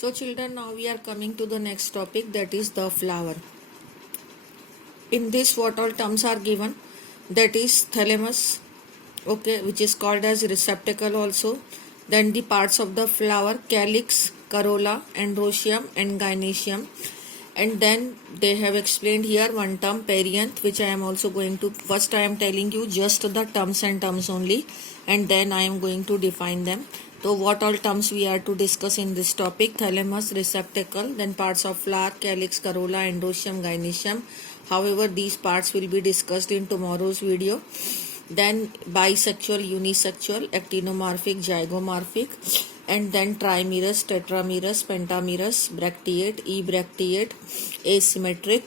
So children, now we are coming to the next topic, that is the flower. In this what all terms are given, that is thalamus, okay, which is called as receptacle also. Then the parts of the flower, calyx, corolla, androecium and gynoecium. And then they have explained here one term, perianth, which I am also going to, first I am telling you just the terms and terms only, and then I am going to define them. So what all terms we are to discuss in this topic: thalamus, receptacle, then parts of flower, calyx, corolla, androecium, gynoecium. However, these parts will be discussed in tomorrow's video. Then bisexual, unisexual, actinomorphic, zygomorphic, and then trimerous, tetramerous, pentamerous, bracteate, ebracteate, asymmetric,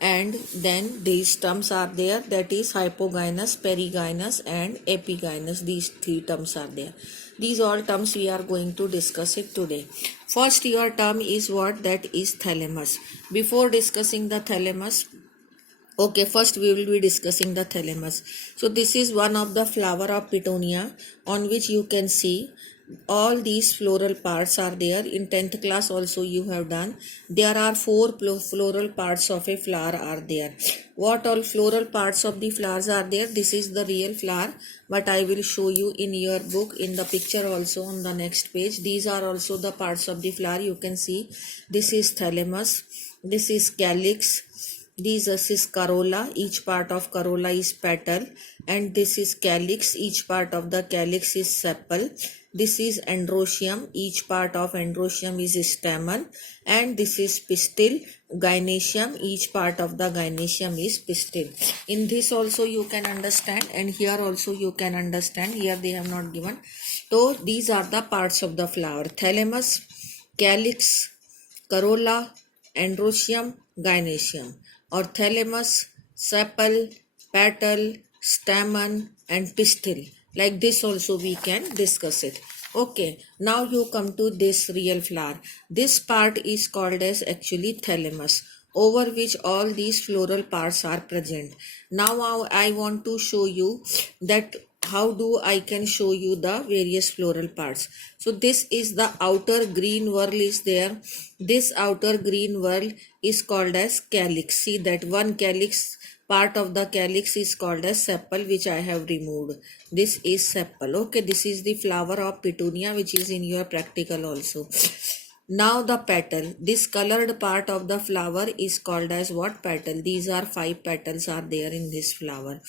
and then these terms are there, that is hypogynous, perigynous and epigynous. These three terms are there. These all terms we are going to discuss it today. First your term is what? That is thalamus. Before discussing the thalamus, okay, first we will be discussing the thalamus. So this is one of the flower of Petunia, on which you can see all these floral parts are there. In 10th class also you have done. There are 4 floral parts of a flower are there. What all floral parts of the flowers are there? This is the real flower, but I will show you in your book, in the picture also on the next page. These are also the parts of the flower. You can see this is thalamus, this is calyx, this is corolla, each part of corolla is petal, and this is calyx, each part of the calyx is sepal. This is androecium, each part of androecium is stamen, and this is pistil. Gynoecium, each part of the gynoecium is pistil. In this also you can understand, and here also you can understand. Here they have not given. So these are the parts of the flower: thalamus, calyx, corolla, androecium, gynoecium, or thalamus, sepal, petal, stamen and pistil. Like this also we can discuss it. Okay, now you come to this real flower. This part is called as actually thalamus, over which all these floral parts are present. Now I want to show you that how do I can show you the various floral parts. So this is the outer green whorl is there. This outer whorl is called as calyx. See that one calyx, part of the calyx is called as sepal, which I have removed. This is sepal. Okay, this is the flower of Petunia, which is in your practical also. Now the petal, this colored part of the flower is called as what? Petal. These are 5 petals are there in this flower.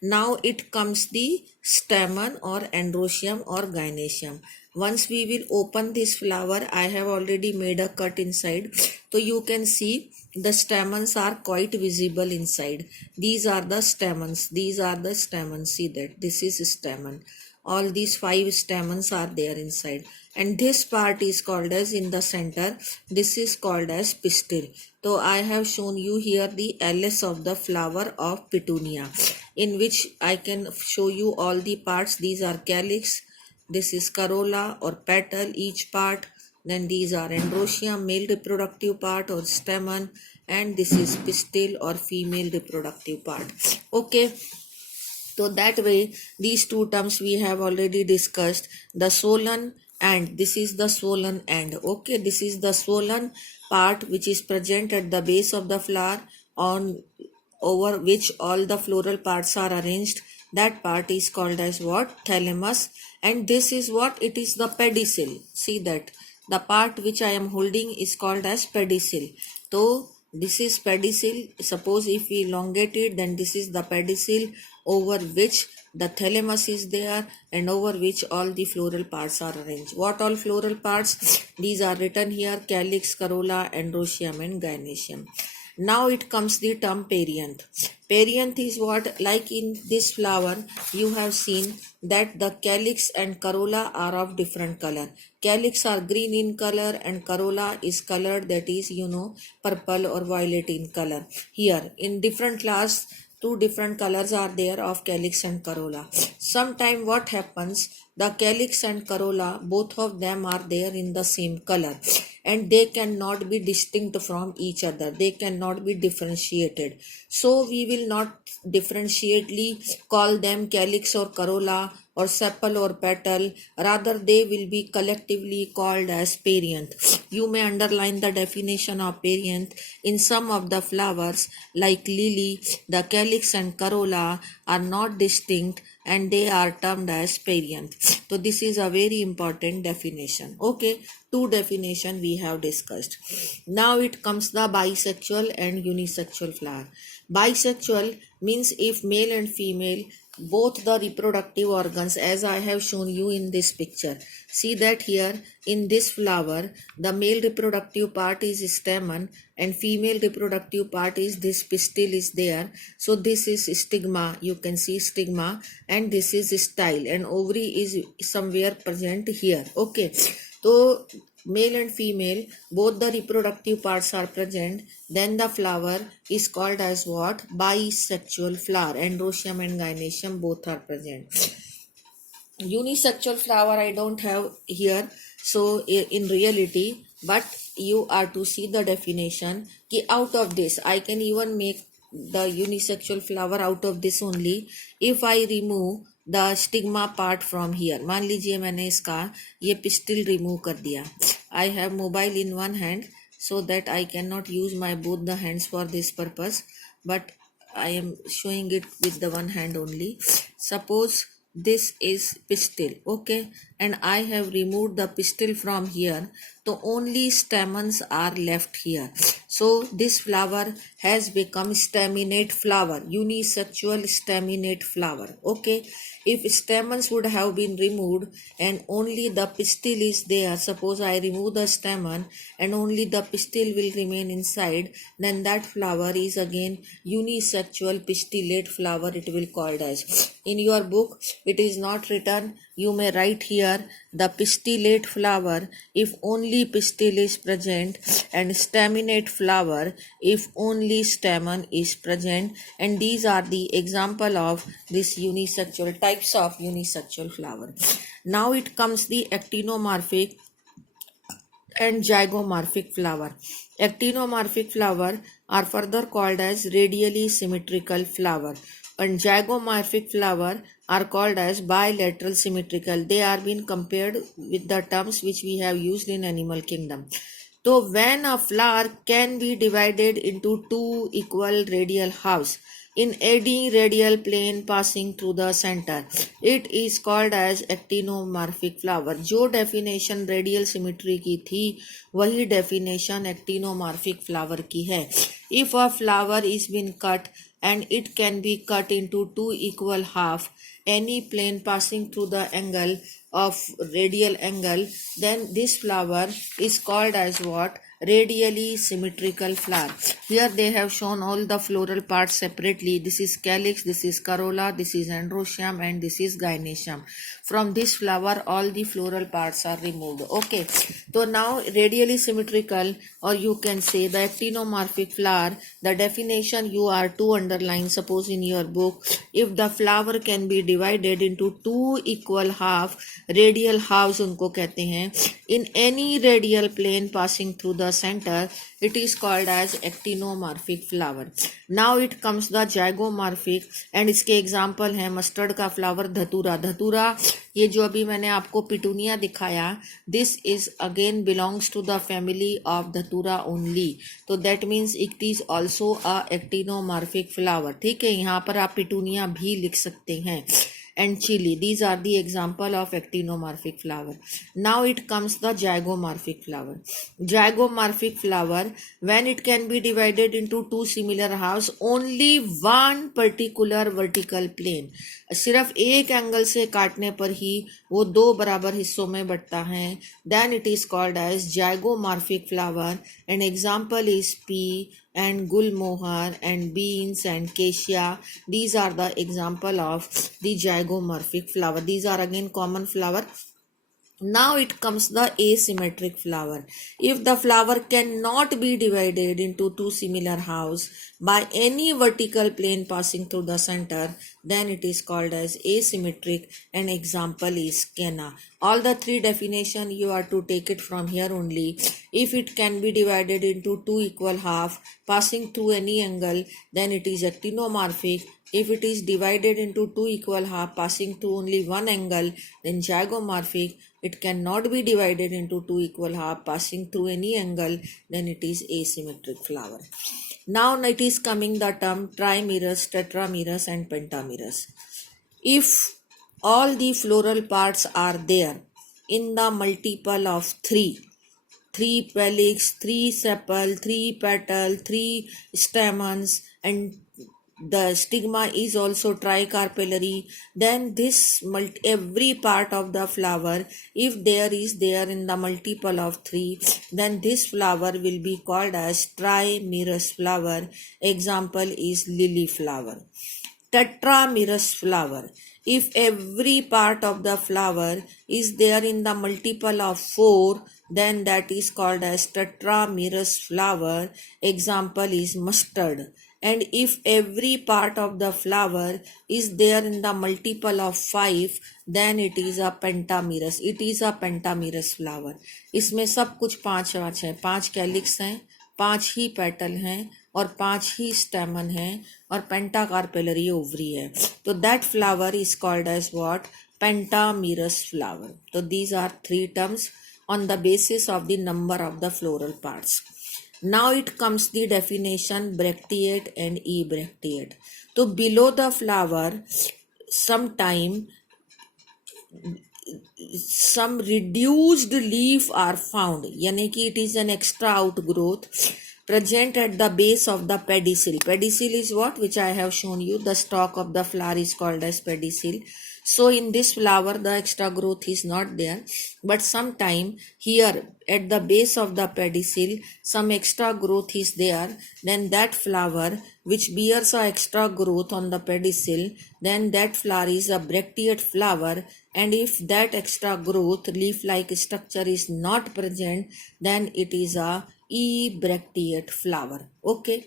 Now it comes the stamen or androecium or gynoecium. Once we will open this flower, I have already made a cut inside. So you can see the stamens are quite visible inside. These are the stamens. These are the stamens. See that this is stamen. All these 5 stamens are there inside, and this part is called as, in the center, this is called as pistil. So I have shown you here the LS of the flower of Petunia, in which I can show you all the parts. These are calyx, this is corolla or petal, each part. Then these are androecium, male reproductive part or stamen, and this is pistil or female reproductive part. Okay. So that way, these two terms we have already discussed. The swollen end, this is the swollen end. Okay, this is the swollen part which is present at the base of the flower, on over which all the floral parts are arranged. That part is called as what? Thalamus. And this is what? It is the pedicel. See that the part which I am holding is called as pedicel. So this is pedicel. Suppose if we elongate it, then this is the pedicel, over which the thalamus is there, and over which all the floral parts are arranged. What all floral parts? These are written here: calyx, corolla, androecium and gynoecium. Now it comes the term perianth. Perianth is what? Like in this flower, you have seen that the calyx and corolla are of different color. Calyx are green in color and corolla is colored, that is, purple or violet in color. Here in different flowers, 2 different colors are there of calyx and corolla. Sometime what happens, the calyx and corolla, both of them are there in the same color, and they cannot be distinct from each other. They cannot be differentiated. So we will not differentiately call them calyx or corolla or sepal or petal. Rather they will be collectively called as perianth. You may underline the definition of perianth. In some of the flowers like lily, the calyx and corolla are not distinct and they are termed as perianth. So this is a very important definition. Okay, two definition we have discussed. Now it comes the bisexual and unisexual flower. Bisexual means if male and female both the reproductive organs, as I have shown you in this picture. See that here in this flower the male reproductive part is stamen and female reproductive part is this pistil is there. So this is stigma, you can see stigma, and this is style, and ovary is somewhere present here. Okay, so male and female both the reproductive parts are present, then the flower is called as what? Bisexual flower. Androecium and gynoecium both are present. Unisexual flower I don't have here, so in reality, but you are to see the definition कि out of this I can even make the unisexual flower out of this only if I remove the stigma part from here. मान लीजिए मैंने इसका ये pistil remove कर दिया. I have mobile in one hand so that I cannot use my both the hands for this purpose, but I am showing it with the one hand only. Suppose this is pistil, okay, and I have removed the pistil from here, so only stamens are left here. So this flower has become staminate flower, unisexual staminate flower. Okay, if stamens would have been removed and only the pistil is there, suppose I remove the stamen and only the pistil will remain inside, then that flower is again unisexual pistillate flower it will called as. In your book it is not written, you may write here the pistillate flower if only pistil is present, and staminate flower if only stamen is present, and these are the example of this unisexual types of unisexual flower. Now it comes the actinomorphic and zygomorphic flower. Actinomorphic flower are further called as radially symmetrical flower, and zygomorphic flower are called as bilateral symmetrical. They are being compared with the terms which we have used in animal kingdom. So when a flower can be divided into two equal radial halves in any radial plane passing through the center, it is called as actinomorphic flower. जो definition radial symmetry की थी वही definition actinomorphic flower की है. If a flower is been cut and it can be cut into two equal half, any plane passing through the angle of radial angle, then this flower is called as what? Radially symmetrical flower. Here they have shown all the floral parts separately. This is calyx, this is corolla, this is androecium, and this is gynoecium. From this flower all the floral parts are removed. Okay, so now radially symmetrical, or you can say the actinomorphic flower, the definition you are to underline. Suppose in your book, if the flower can be divided into two equal half, radial halves उनको कहते हैं, in any radial plane passing through the center, it is called as actinomorphic flower. Now it comes the zygomorphic, and इसके example हैं mustard का flower, धतूरा. धतूरा ये जो अभी मैंने आपको पिटूनिया दिखाया, this is again belongs to the family of datura only, तो that means it is also a actinomorphic flower. ठीक है, यहाँ पर आप पिटूनिया भी लिख सकते हैं. And chili, these are the example of actinomorphic flower. Now it comes the zygomorphic flower. Zygomorphic flower, when it can be divided into two similar halves, only one particular vertical plane, सिर्फ एक angle से काटने पर ही वो दो बराबर हिस्सों में बंटता है, then it is called as zygomorphic flower. An example is pea and gulmohar and beans and cassia. These are the example of the zygomorphic flower. These are again common flower. Now it comes the asymmetric flower. If the flower cannot be divided into two similar halves by any vertical plane passing through the center, then it is called as asymmetric. An example is canna. All the three definition you are to take it from here only. If it can be divided into two equal half passing through any angle, then it is actinomorphic. If it is divided into two equal half passing through only one angle, then zygomorphic. it cannot be divided into two equal half passing through any angle, then it is asymmetric flower. Now it is coming the term trimerous, tetramerous and pentamerous. If all the floral parts are there in the multiple of three calyx, three sepal, three petal, three stamens, and the stigma is also tricarpellary, then this every part of the flower, if there is there in the multiple of three, then this flower will be called as trimerous flower. Example is lily flower. Tetramerous flower, if every part of the flower is there in the multiple of 4, then that is called as tetramerous flower. Example is mustard. And if every part of the flower is there in the multiple of 5, then it is a pentamerous. It is a pentamerous flower. इसमें सब कुछ 5 है, 5 calyx हैं, 5 ही petal हैं और 5 ही स्टेमन है और पेंटाकार्पेलरी ovary है. तो that flower is called as what? Pentamerous flower. तो these are 3 terms on the basis of the number of the floral parts. Now it comes the definition bracteate and ebracteate. So below the flower sometime some reduced leaf are found, यानी कि it is an extra outgrowth present at the base of the pedicel. Pedicel is what? Which I have shown you. The stalk of the flower is called as pedicel. So in this flower the extra growth is not there, but sometime here at the base of the pedicel some extra growth is there, then that flower which bears a extra growth on the pedicel, then that flower is a bracteate flower. And if that extra growth leaf like structure is not present, then it is a ebracteate flower. Okay,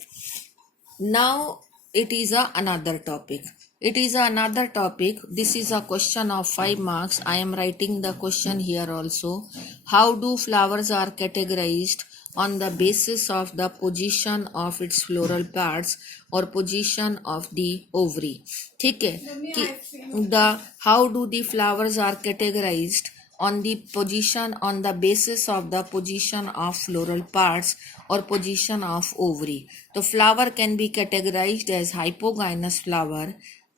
now it is another topic. It is another topic. This is a question of 5 marks. I am writing the question here also. How do flowers are categorized? On the basis of the position of its floral parts or position of the ovary. ठीक है कि the how do the flowers are categorized on the position, on the basis of the position of floral parts or position of ovary. So flower can be categorized as hypogynous flower,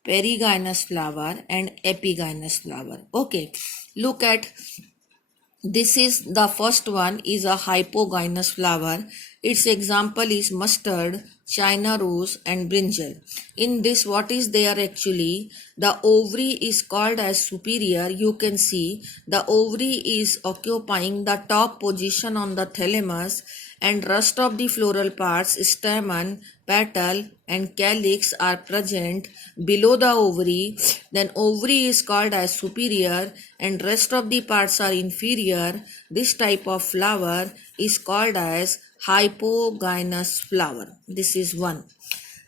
perigynous flower and epigynous flower. Okay, look at this. Is the first one is a hypogynous flower. Its example is mustard, China rose and brinjal. In this, what is there actually? The ovary is called as superior. You can see the ovary is occupying the top position on the thalamus, and rest of the floral parts, stamen, petal and calyx are present below the ovary. Then ovary is called as superior and rest of the parts are inferior. This type of flower is called as hypogynous flower. This is one.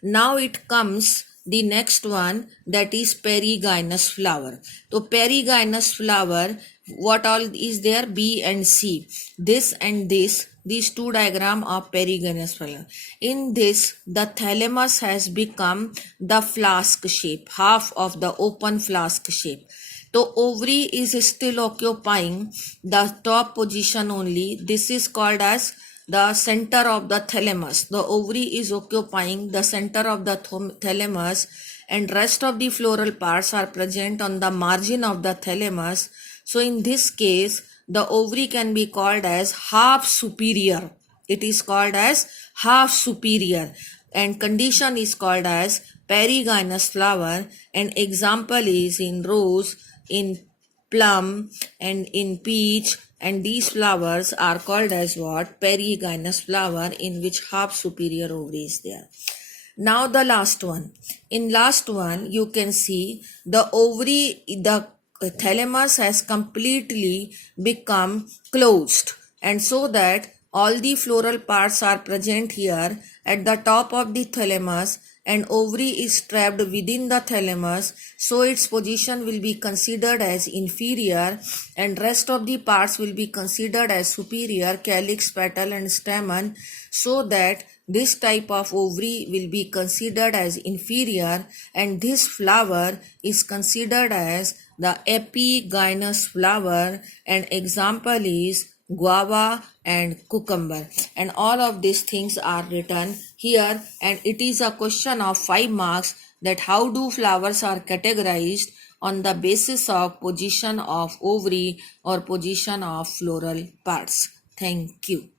Now it comes the next one, that is perigynous flower. So perigynous flower, what all is there? B and C. This and this, these two diagram of perigynous flower. In this, the thalamus has become the flask shape, half of the open flask shape. So ovary is still occupying the top position only. This is called as the center of the thalamus. The ovary is occupying the center of the thalamus and rest of the floral parts are present on the margin of the thalamus. So in this case, the ovary can be called as half superior. It is called as half superior and condition is called as perigynous flower. And example is in rose, in plum and in peach, and these flowers are called as what? Perigynous flower, in which half superior ovary is there. Now the last one. In last one you can see the ovary, the thalamus has completely become closed, and so that all the floral parts are present here at the top of the thalamus and ovary is trapped within the thalamus, so its position will be considered as inferior and rest of the parts will be considered as superior, calyx, petal and stamen, so that this type of ovary will be considered as inferior and this flower is considered as the epigynous flower, and example is guava and cucumber. And all of these things are written here, and it is a question of 5 marks that how do flowers are categorized on the basis of position of ovary or position of floral parts. Thank you.